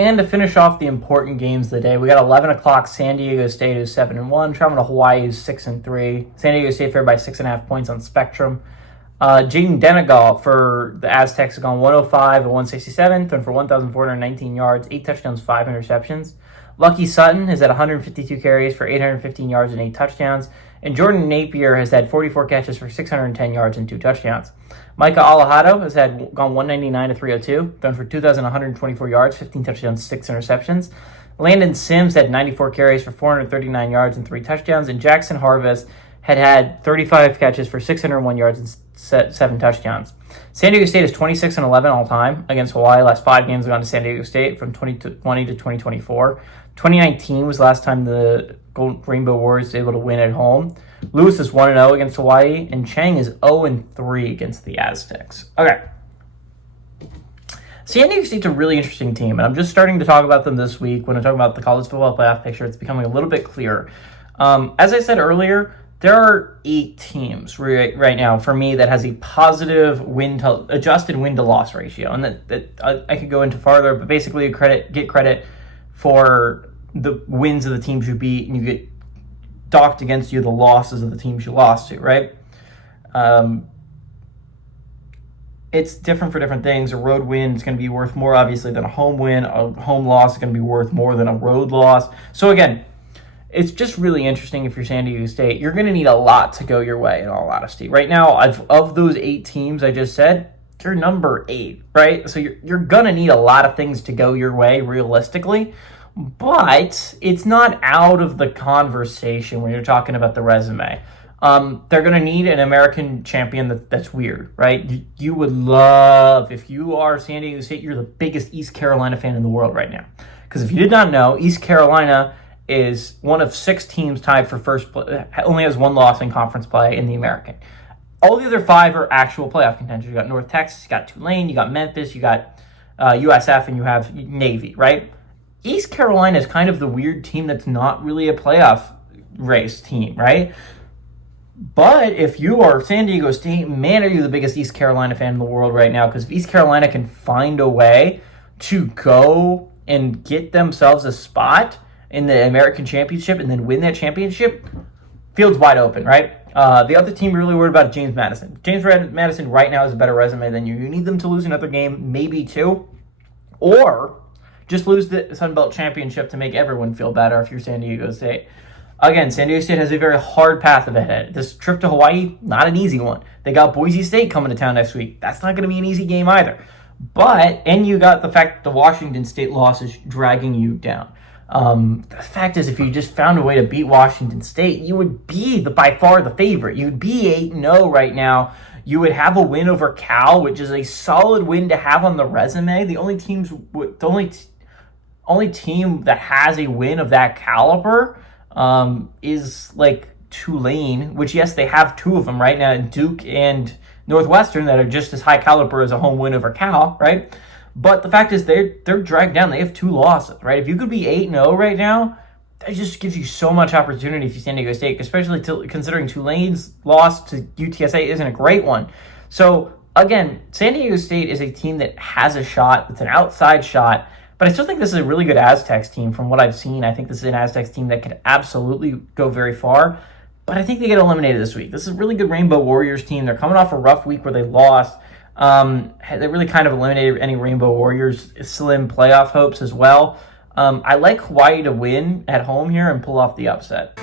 And to finish off the important games of the day, we got 11 o'clock, San Diego State, who's 7-1, traveling to Hawaii, who's 6-3. San Diego State favored by 6.5 points on Spectrum. Jaden Denegal for the Aztecs has gone 105 and 167, thrown for 1,419 yards, 8 touchdowns, 5 interceptions. Lucky Sutton is at 152 carries for 815 yards and 8 touchdowns. And Jordan Napier has had 44 catches for 610 yards and 2 touchdowns. Micah Alejado has gone 199 to 302, thrown for 2,124 yards, 15 touchdowns, 6 interceptions. Landon Sims had 94 carries for 439 yards and 3 touchdowns. And Jackson Harvest had 35 catches for 601 yards and 7 touchdowns. San Diego State is 26-11 all time against Hawaii. Last 5 games have gone to San Diego State from 2020 to 2024. 2019 was the last time the Gold Rainbow Warriors was able to win at home. Lewis is 1-0 against Hawaii, and Chang is 0-3 against the Aztecs. Okay. San Diego State's a really interesting team, and I'm just starting to talk about them this week. When I talk about the college football playoff picture, it's becoming a little bit clearer. As I said earlier, there are 8 teams right now for me that has a positive adjusted win-to-loss ratio, and that I could go into farther, but basically get credit for the wins of the teams you beat, and you get docked against you the losses of the teams you lost to, right? It's different for different things. A road win is going to be worth more, obviously, than a home win. A home loss is going to be worth more than a road loss. So again, it's just really interesting if you're San Diego State. You're going to need a lot to go your way, in all honesty. Right now, of those 8 teams I just said, you're number 8, right? So you're going to need a lot of things to go your way, realistically. But it's not out of the conversation when you're talking about the resume. They're going to need an American champion that's weird, right? You would love, if you are San Diego State, you're the biggest East Carolina fan in the world right now. Because if you did not know, East Carolina is one of 6 teams tied for first place, only has 1 loss in conference play in the American. All the other 5 are actual playoff contenders. You got North Texas, you got Tulane, you got Memphis, you got USF, and you have Navy, right? East Carolina is kind of the weird team that's not really a playoff race team, right? But if you are San Diego State, man, are you the biggest East Carolina fan in the world right now? Because if East Carolina can find a way to go and get themselves a spot in the American Championship and then win that championship, field's wide open, right? The other team you're really worried about is James Madison. James Madison right now has a better resume than you. You need them to lose another game, maybe 2, or just lose the Sun Belt Championship to make everyone feel better if you're San Diego State. Again, San Diego State has a very hard path ahead. This trip to Hawaii, not an easy one. They got Boise State coming to town next week. That's not going to be an easy game either. And you got the fact that the Washington State loss is dragging you down. The fact is, if you just found a way to beat Washington State, you would be by far the favorite. You'd be 8-0 right now. You would have a win over Cal, which is a solid win to have on the resume. The only team that has a win of that caliber is like Tulane, which, yes, they have 2 of them right now, Duke and Northwestern, that are just as high caliber as a home win over Cal, right? But the fact is they're dragged down. They have 2 losses, right? If you could be 8-0 right now, that just gives you so much opportunity for San Diego State, especially considering Tulane's loss to UTSA isn't a great one. So, again, San Diego State is a team that has a shot. It's an outside shot. But I still think this is a really good Aztecs team from what I've seen. I think this is an Aztecs team that could absolutely go very far. But I think they get eliminated this week. This is a really good Rainbow Warriors team. They're coming off a rough week where they lost. They really kind of eliminated any Rainbow Warriors slim playoff hopes as well. I like Hawaii to win at home here and pull off the upset.